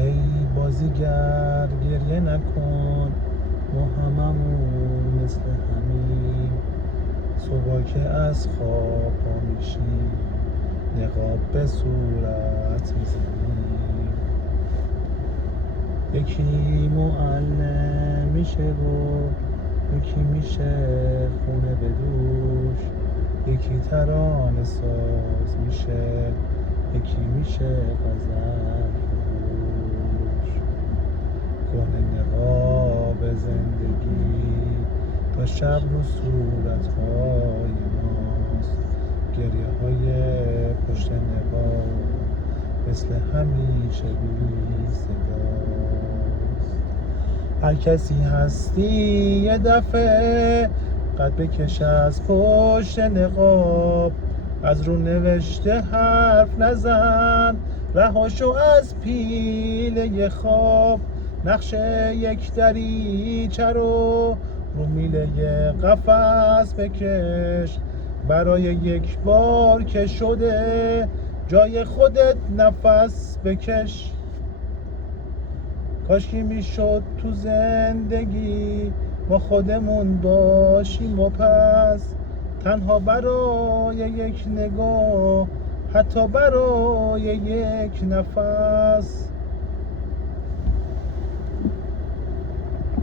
ای بازیگر گریه نکن، ما هممون مثل همین. صبح که از خواب پا میشیم نقاب به صورت میزنیم. یکی معلم میشه و یکی میشه خونه به دوش، یکی ترانه ساز میشه، یکی میشه غزل فروش. کنه نقاب زندگی تا شب رو صورتهای ماست، گریه های پشت نقاب مثل همیشه بی صداست. هر کسی هستی یه دفعه قد بکش از پشت نقاب، از رو نوشته حرف نزن، رهاشو از پیله خواب. نقش یک دریچه رو میله قفس بکش، برای یک بار که شده جای خودت نفس بکش. کاشکی میشد تو زندگی ما خودمون باشیم و پس تنها برای یک نگاه، حتی برای یک نفس.